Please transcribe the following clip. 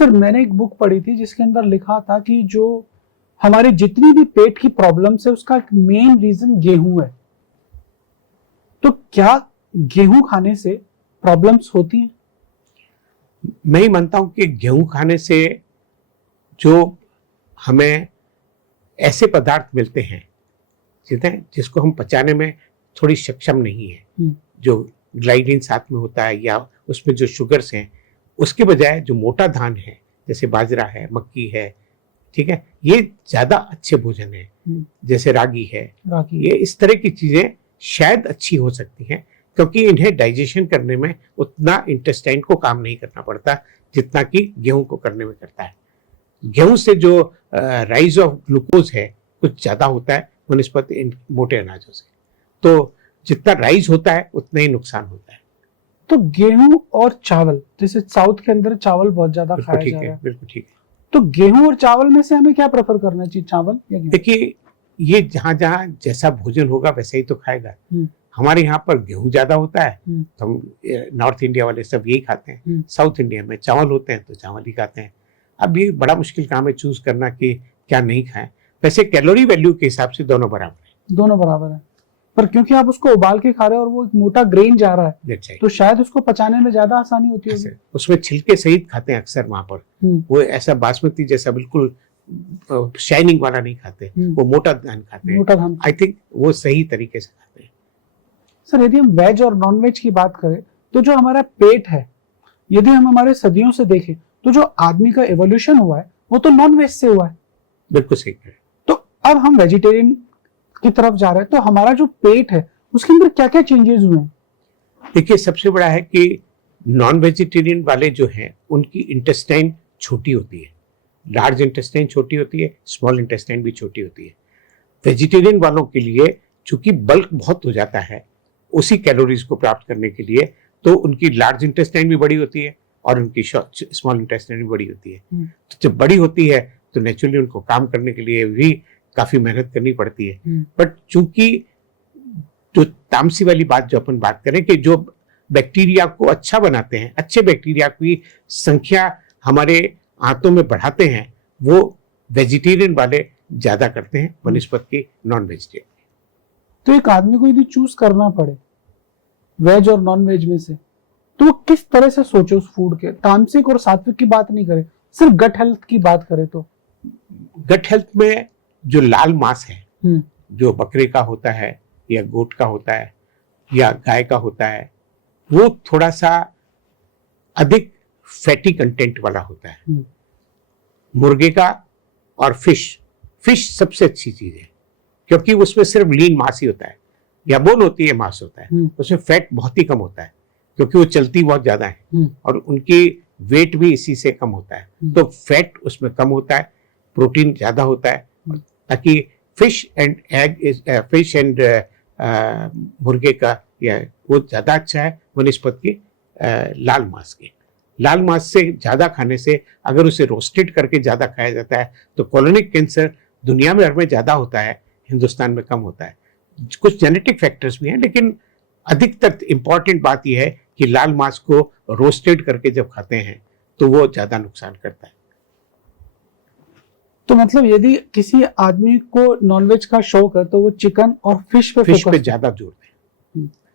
Sir मैंने एक book पढ़ी थी जिसके अंदर लिखा था कि जो हमारे जितनी भी पेट की प्रॉब्लम्स है उसका एक मेन रीजन गेहूं है। तो क्या गेहूं खाने से प्रॉब्लम्स होती हैं? मैं ही मानता हूं कि गेहूं खाने से जो हमें ऐसे पदार्थ मिलते हैं जिसको हम पचाने में थोड़ी सक्षम नहीं है, जो ग्लाइडिन साथ में होता है या उसमें जो शुगर्स हैं, उसके बजाय जो मोटा धान है जैसे बाजरा है, मक्की है, ठीक है, ये ज्यादा अच्छे भोजन है। जैसे रागी है, ये इस तरह की चीजें शायद अच्छी हो सकती हैं क्योंकि इन्हें डाइजेशन करने में उतना इंटेस्टाइन को काम नहीं करना पड़ता जितना कि गेहूं को करने में करता है। गेहूं से जो राइज ऑफ ग्लूकोज है कुछ ज्यादा होता है बनिस्पत इन मोटे अनाजों से, तो जितना राइज होता है उतना ही नुकसान होता है। तो गेहूं और चावल, जैसे साउथ के अंदर चावल बहुत ज्यादा खाया जा रहा है, बिल्कुल ठीक है। तो गेहूं और चावल में से हमें क्या प्रेफर करना चाहिए, चावल या गेहूं? देखिए, ये जहां जहां जैसा भोजन होगा वैसा ही तो खाएगा। हमारे यहाँ पर गेहूं ज्यादा होता है तो हम नॉर्थ इंडिया वाले सब यही खाते हैं। साउथ इंडिया में चावल होते हैं तो चावल ही खाते हैं। अब ये बड़ा मुश्किल काम है चूज करना कि क्या नहीं खाएं। वैसे कैलोरी वैल्यू के हिसाब से दोनों बराबर है, पर क्योंकि आप उसको उबाल के खा रहे हो और वो एक मोटा ग्रेन जा रहा है तो शायद उसको पचाने में ज्यादा आसानी होती है। उसमें छिलके सहित खाते हैं अक्सर वहां पर, वो ऐसा बासमती जैसा बिल्कुल शाइनिंग वाला नहीं खाते, वो मोटा धान खाते हैं। आई थिंक वो सही तरीके से खाते हैं। सर यदि हम वेज और नॉन वेज की बात करें तो जो हमारा पेट है, यदि हम हमारे सदियों से देखें तो जो आदमी का एवोल्यूशन हुआ है वो तो नॉन वेज से हुआ है। बिल्कुल सही है। तो अब हम वेजिटेरियन की तरफ जा रहे हैं तो हमारा जो पेट है उसके अंदर क्या क्या चेंजेस हुए हैं? देखिए, सबसे बड़ा है कि नॉन वेजिटेरियन वाले जो हैं उनकी इंटेस्टाइन छोटी होती है, लार्ज इंटेस्टाइन छोटी होती है, स्मॉल इंटेस्टाइन भी छोटी होती है। वेजिटेरियन वालों के लिए चूंकि बल्क बहुत हो जाता है उसी कैलोरीज को प्राप्त करने के लिए, तो उनकी लार्ज इंटेस्टाइन भी बड़ी होती है और उनकी स्मॉल इंटेस्टाइन भी बड़ी होती है। तो जब बड़ी होती है तो नेचुरली उनको काम करने के लिए भी काफी मेहनत करनी पड़ती है। बट चूंकि जो तामसी वाली बात जो अपन बात करें कि जो बैक्टीरिया को अच्छा बनाते हैं, अच्छे बैक्टीरिया की संख्या हमारे आंतों में बढ़ाते हैं, वो वेजिटेरियन वाले ज्यादा करते हैं बनिस्पत की नॉन वेजिटेरियन। तो एक आदमी को यदि चूज करना पड़े वेज और नॉन वेज में से तो वो किस तरह से सोचे उस फूड के? तामसिक और सात्विक की बात नहीं करे, सिर्फ गट हेल्थ की बात करे तो गट हेल्थ में जो लाल मांस है, जो बकरे का होता है या गोट का होता है या गाय का होता है, वो थोड़ा सा अधिक फैटी कंटेंट वाला होता है। मुर्गे का और फिश सबसे अच्छी चीज है क्योंकि उसमें सिर्फ लीन मांस ही होता है या बोन होती है, मांस होता है, उसमें फैट बहुत ही कम होता है क्योंकि वो चलती बहुत ज्यादा है और उनकी वेट भी इसी से कम होता है। तो फैट उसमें कम होता है, प्रोटीन ज्यादा होता है, ताकि फिश एंड मुर्गे का या वो ज्यादा अच्छा है बनिस्पत की लाल मांस के। लाल मांस से ज्यादा खाने से, अगर उसे रोस्टेड करके ज्यादा खाया जाता है तो कोलोनिक कैंसर दुनिया में में ज्यादा होता है, हिंदुस्तान में कम होता है। कुछ जेनेटिक फैक्टर्स भी हैं, लेकिन अधिकतर इंपॉर्टेंट बात यह है कि लाल मांस को रोस्टेड करके जब खाते हैं तो वो ज्यादा नुकसान करता है। तो मतलब यदि किसी आदमी को नॉनवेज का शौक है तो वो चिकन और फिश पे ज्यादा जोर